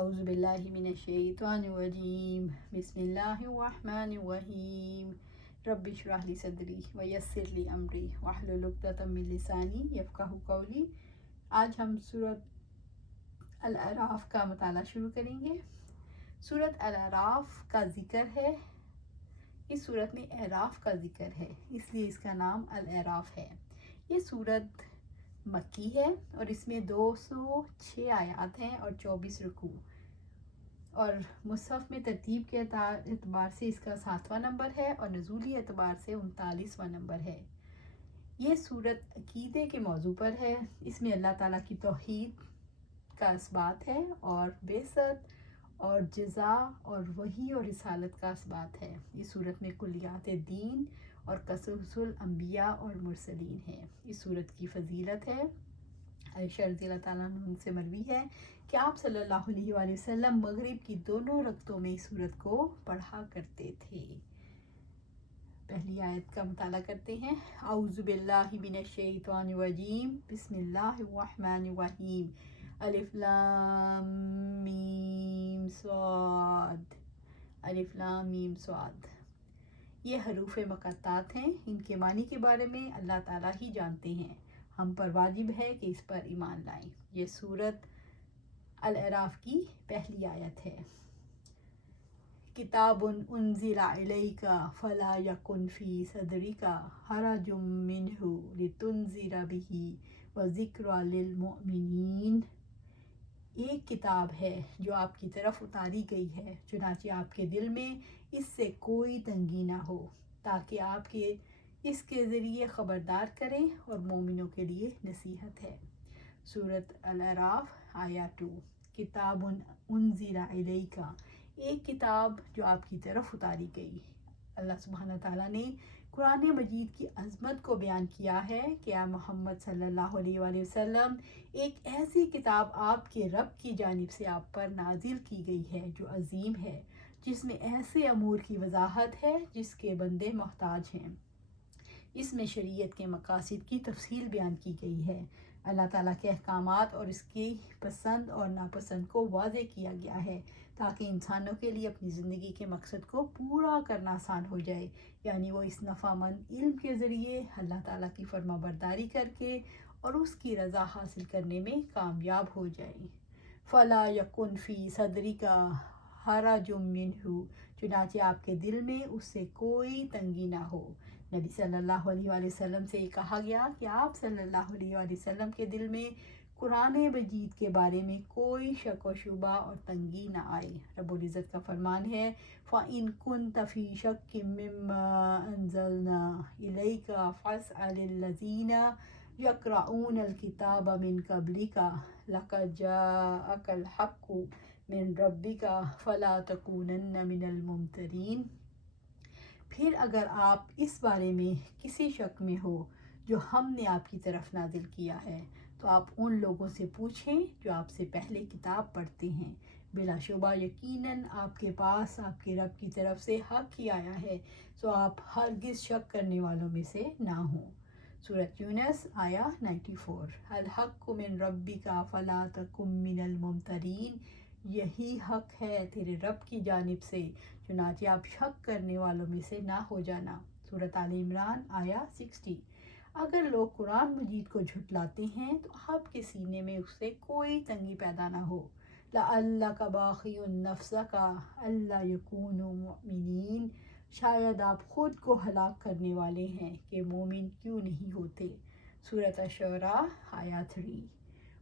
اعوذ باللہ من الشیطان الرجیم بسم اللہ الرحمن الرحیم رب اشرح لی صدری ویسر لی امری واحلل عقدۃ من لسانی یفقہوا قولی۔ آج ہم سورۃ الاعراف کا مطالعہ شروع کریں گے۔ سورۃ الاعراف کا ذکر ہے، اس سورت میں اعراف کا ذکر ہے، اس لیے اس کا نام الاعراف ہے۔ یہ سورت مکی ہے اور اس میں 206 آیات ہیں اور 24 رکوع، اور مصحف میں ترتیب کے اعتبار سے اس کا 7واں نمبر ہے اور نزولی اعتبار سے 39واں نمبر ہے۔ یہ سورت عقیدے کے موضوع پر ہے۔ اس میں اللہ تعالیٰ کی توحید کا اثبات ہے اور بعثت اور جزا اور وحی اور رسالت کا اثبات ہے۔ اس سورت میں کلیات دین اور قصص الانبیاء اور مرسلین ہے۔ اس سورت کی فضیلت ہے، عائشہ رضی اللہ تعالیٰ عنہ سے مروی ہے کہ آپ صلی اللہ علیہ وآلہ وسلم مغرب کی دونوں رکعتوں میں اس سورت کو پڑھا کرتے تھے۔ پہلی آیت کا مطالعہ کرتے ہیں۔ اعوذ باللہ من الشیطان الرجیم بسم اللہ الرحمن الرحیم الف لام میم صاد الف لام میم صاد۔ یہ حروف مقطعات ہیں، ان کے معنی کے بارے میں اللہ تعالیٰ ہی جانتے ہیں، ہم پر واجب ہے کہ اس پر ایمان لائیں۔ یہ سورت الاعراف کی پہلی آیت ہے۔ کتاب انزل الیک فلا یکن فی صدرک حرج منہ لتنذر بہ وذکری للمؤمنین۔ ایک کتاب ہے جو آپ کی طرف اتاری گئی ہے، چنانچہ آپ کے دل میں اس سے کوئی تنگی نہ ہو، تاکہ آپ کے اس کے ذریعے خبردار کریں اور مومنوں کے لیے نصیحت ہے۔ سورۃ الاعراف آیا 2۔ کتاب انزل الیک، ایک کتاب جو آپ کی طرف اتاری گئی۔ اللہ سبحانہ تعالیٰ نے قرآن مجید کی عظمت کو بیان کیا ہے کہ اے محمد صلی اللہ علیہ وآلہ وسلم، ایک ایسی کتاب آپ کے رب کی جانب سے آپ پر نازل کی گئی ہے جو عظیم ہے، جس میں ایسے امور کی وضاحت ہے جس کے بندے محتاج ہیں۔ اس میں شریعت کے مقاصد کی تفصیل بیان کی گئی ہے، اللہ تعالیٰ کے احکامات اور اس کی پسند اور ناپسند کو واضح کیا گیا ہے، تاکہ انسانوں کے لیے اپنی زندگی کے مقصد کو پورا کرنا آسان ہو جائے، یعنی وہ اس نفع مند علم کے ذریعے اللہ تعالیٰ کی فرما برداری کر کے اور اس کی رضا حاصل کرنے میں کامیاب ہو جائے۔ فلا یکن فی صدرک حرج منہ، چنانچہ آپ کے دل میں اس سے کوئی تنگی نہ ہو۔ نبی صلی اللہ علیہ وآلہ وسلم سے یہ کہا گیا کہ آپ صلی اللہ علیہ وآلہ وسلم کے دل میں قرآن مجید کے بارے میں کوئی شک و شبہ اور تنگی نہ آئے۔ رب العزت کا فرمان ہے فَإِن كُنتَ فِي شَكٍّ مِّمَّا أَنزَلْنَا إِلَيْكَ فَاسْأَلِ الَّذِينَ يَقْرَؤُونَ الْكِتَابَ مِن قَبْلِكَ لَقَدْ جَاءَكَ الْحَقُّ مِن رَّبِّكَ فَلَا تَكُونَنَّ مِنَ الْمُمْتَرِينَ۔ پھر اگر آپ اس بارے میں کسی شک میں ہو جو ہم نے آپ کی طرف نازل کیا ہے، تو آپ ان لوگوں سے پوچھیں جو آپ سے پہلے کتاب پڑھتے ہیں، بلا شبہ یقیناً آپ کے پاس آپ کے رب کی طرف سے حق ہی آیا ہے، سو آپ ہرگز شک کرنے والوں میں سے نہ ہوں۔ سورۃ یونس آیا 94۔ الحق من ربک فلا تکن من الممترین، یہی حق ہے تیرے رب کی جانب سے، چنانچہ آپ شک کرنے والوں میں سے نہ ہو جانا۔ سورۃ آل عمران آیا 60۔ اگر لوگ قرآن مجید کو جھٹلاتے ہیں تو آپ کے سینے میں اس سے کوئی تنگی پیدا نہ ہو۔ لعلک باخع نفسک الا یکونوا مؤمنین، شاید آپ خود کو ہلاک کرنے والے ہیں کہ مومن کیوں نہیں ہوتے۔ سورۃ الشعراء آیا 3۔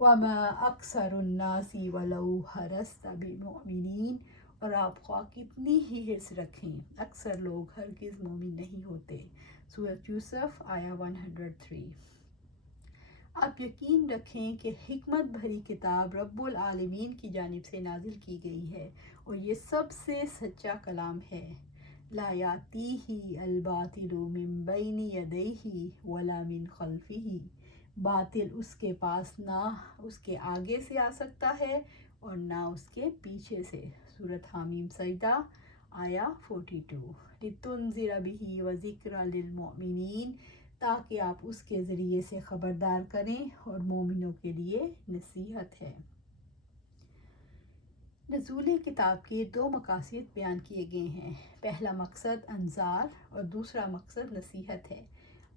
وما اکثر الناس ولو حرصت بمؤمنین، اور آپ خواہ کتنی ہی حرص رکھیں، اکثر لوگ ہرگز مومن نہیں ہوتے۔ سورۃ یوسف آیا 103۔ آپ یقین رکھیں کہ حکمت بھری کتاب رب العالمین کی جانب سے نازل کی گئی ہے اور یہ سب سے سچا کلام ہے۔ لا یأتیہ الباطل من بین یدیہ ولا من خلفہ، باطل اس کے پاس نہ اس کے آگے سے آ سکتا ہے اور نہ اس کے پیچھے سے۔ سورۃ حامیم سجدہ آیا 42۔ لتنذر بہ وذکری للمؤمنین، تاکہ آپ اس کے ذریعے سے خبردار کریں اور مومنوں کے لیے نصیحت ہے۔ نزول کتاب کے 2 مقاصد بیان کیے گئے ہیں۔ پہلا مقصد انذار اور دوسرا مقصد نصیحت ہے۔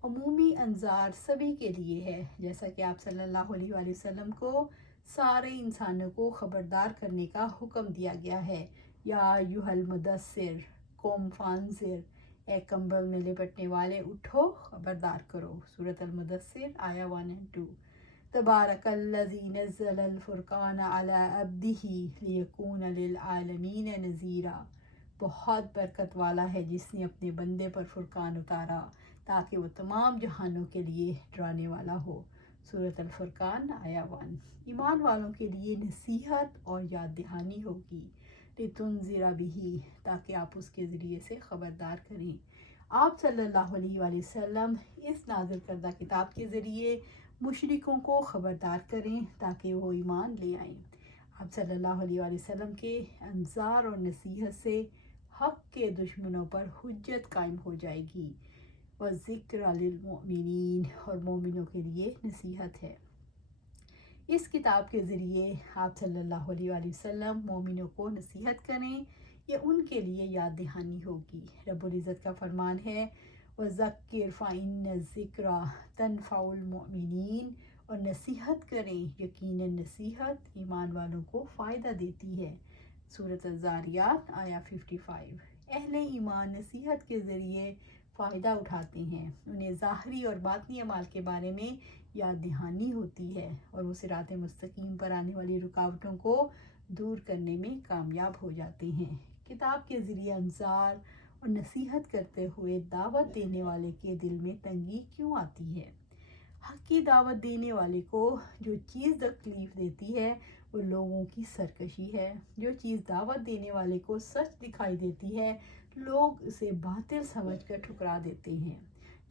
عمومی انذار سبھی کے لیے ہے، جیسا کہ آپ صلی اللہ علیہ وآلہ وسلم کو سارے انسانوں کو خبردار کرنے کا حکم دیا گیا ہے۔ یا ایھا المدثر قم فانذر، اے کمبل میں لپٹنے والے اٹھو خبردار کرو۔ سورۃ المدثر آیا 1 and 2۔ تبارک الذی نزل الفرقان علی عبدہ لیکون للعالمین نذیرا، بہت برکت والا ہے جس نے اپنے بندے پر فرقان اتارا تاکہ وہ تمام جہانوں کے لیے ڈرانے والا ہو۔ سورۃ الفرقان آیا 1۔ ایمان والوں کے لیے نصیحت اور یاد دہانی ہوگی، لتنذر بہ، تاکہ آپ اس کے ذریعے سے خبردار کریں۔ آپ صلی اللہ علیہ وآلہ وسلم اس نازل کردہ کتاب کے ذریعے مشرکوں کو خبردار کریں تاکہ وہ ایمان لے آئیں۔ آپ صلی اللہ علیہ وآلہ وسلم کے انذار اور نصیحت سے حق کے دشمنوں پر حجت قائم ہو جائے گی، وَذِكْرَى لِلْمُؤْمِنِينَ، اور مومنوں کے لیے نصیحت ہے۔ اس کتاب کے ذریعے آپ صلی اللہ علیہ وآلہ وسلم مومنوں کو نصیحت کریں، یہ ان کے لیے یاد دہانی ہوگی۔ رب العزت کا فرمان ہے وَذَكِّرْ فَإِنَّ الذِّكْرَى تَنفَعُ الْمُؤْمِنِينَ، اور نصیحت کریں، یقیناً نصیحت ایمان والوں کو فائدہ دیتی ہے۔ سورۃ الذاریات آیا 55۔ اہل ایمان نصیحت کے ذریعے فائدہ اٹھاتے ہیں، انہیں ظاہری اور باطنی اعمال کے بارے میں یاد دہانی ہوتی ہے اور وہ صراط مستقیم پر آنے والی رکاوٹوں کو دور کرنے میں کامیاب ہو جاتے ہیں۔ کتاب کے ذریعے انذار اور نصیحت کرتے ہوئے دعوت دینے والے کے دل میں تنگی کیوں آتی ہے؟ حق کی دعوت دینے والے کو جو چیز تکلیف دیتی ہے وہ لوگوں کی سرکشی ہے۔ جو چیز دعوت دینے والے کو سچ دکھائی دیتی ہے لوگ اسے باطل سمجھ کر ٹھکرا دیتے ہیں۔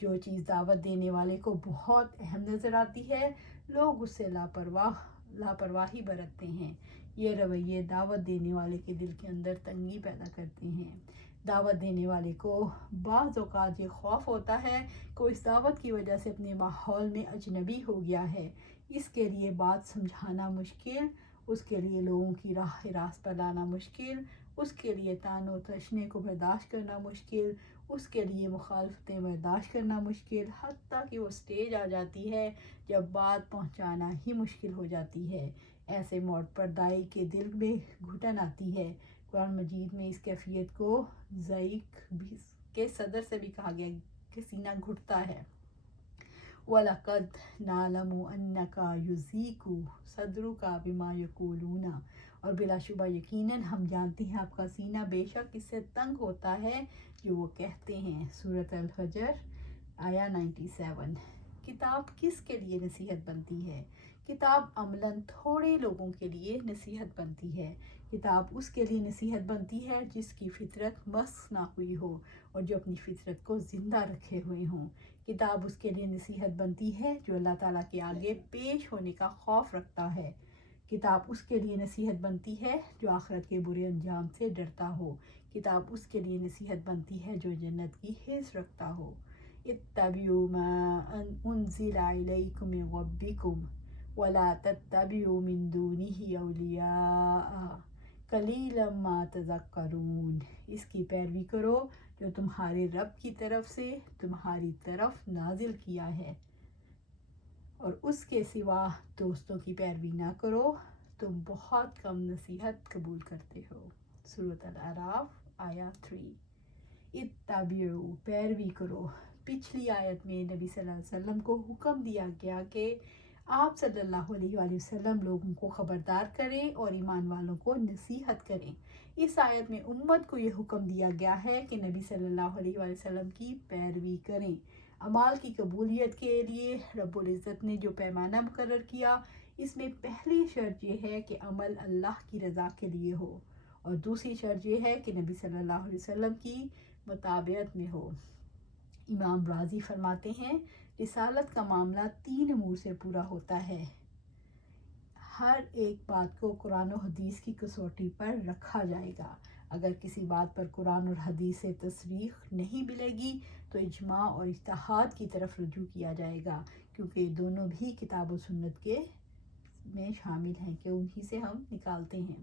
جو چیز دعوت دینے والے کو بہت اہم نظر آتی ہے لوگ اس سے لاپرواہی برتتے ہیں۔ یہ رویے دعوت دینے والے کے دل کے اندر تنگی پیدا کرتے ہیں۔ دعوت دینے والے کو بعض اوقات یہ خوف ہوتا ہے کہ وہ اس دعوت کی وجہ سے اپنے ماحول میں اجنبی ہو گیا ہے، اس کے لیے بات سمجھانا مشکل، اس کے لیے لوگوں کی راہ راست پر لانا مشکل، اس کے لیے طعن و تشنے کو برداشت کرنا مشکل، اس کے لیے مخالفتیں برداشت کرنا مشکل، حتیٰ کہ وہ سٹیج آ جاتی ہے جب بات پہنچانا ہی مشکل ہو جاتی ہے۔ ایسے موڑ پر داعی کے دل میں گھٹن آتی ہے۔ قرآن مجید میں اس کیفیت کو ضعیق کے صدر سے بھی کہا گیا کہ سینہ گھٹتا ہے۔ وَلَقَدْ نَعْلَمُ أَنَّكَ يُضِيقُ صَدْرُكَ بِمَا يَقُولُونَ، اور بلا شبہ یقیناً ہم جانتے ہیں آپ کا سینہ بے شک اس سے تنگ ہوتا ہے جو وہ کہتے ہیں۔ سورۃ الفجر آیا 97۔ کتاب کس کے لیے نصیحت بنتی ہے؟ کتاب عملاً تھوڑے لوگوں کے لیے نصیحت بنتی ہے۔ کتاب اس کے لیے نصیحت بنتی ہے جس کی فطرت مسخ نہ ہوئی ہو اور جو اپنی فطرت کو زندہ رکھے ہوئے ہوں۔ کتاب اس کے لیے نصیحت بنتی ہے جو اللہ تعالیٰ کے آگے پیش ہونے کا خوف رکھتا ہے۔ کتاب اس کے لیے نصیحت بنتی ہے جو آخرت کے برے انجام سے ڈرتا ہو۔ کتاب اس کے لیے نصیحت بنتی ہے جو جنت کی حرص رکھتا ہو۔ اتبعوا ما انزل الیکم من ربکم ولا تتبعوا من دونہ اولیاء قلیلا ما تذکرون، اس کی پیروی کرو جو تمہارے رب کی طرف سے تمہاری طرف نازل کیا ہے، اور اس کے سوا دوستوں کی پیروی نہ کرو، تم بہت کم نصیحت قبول کرتے ہو۔ سورۃ الاعراف آیا 3۔ اتبعوا، پیروی کرو۔ پچھلی آیت میں نبی صلی اللہ علیہ وسلم کو حکم دیا گیا کہ آپ صلی اللہ علیہ وآلہ وسلم لوگوں کو خبردار کریں اور ایمان والوں کو نصیحت کریں۔ اس آیت میں امت کو یہ حکم دیا گیا ہے کہ نبی صلی اللہ علیہ وآلہ وسلم کی پیروی کریں۔ اعمال کی قبولیت کے لیے رب العزت نے جو پیمانہ مقرر کیا اس میں پہلی شرط یہ ہے کہ عمل اللہ کی رضا کے لیے ہو، اور دوسری شرط یہ ہے کہ نبی صلی اللہ علیہ وسلم کی مطابعت میں ہو۔ امام رازی فرماتے ہیں رسالت کا معاملہ 3 امور سے پورا ہوتا ہے۔ ہر ایک بات کو قرآن و حدیث کی کسوٹی پر رکھا جائے گا۔ اگر کسی بات پر قرآن اور حدیث سے تصریح نہیں ملے گی تو اجماع اور اجتہاد کی طرف رجوع کیا جائے گا، کیونکہ یہ دونوں بھی کتاب و سنت کے میں شامل ہیں کہ انہی سے ہم نکالتے ہیں۔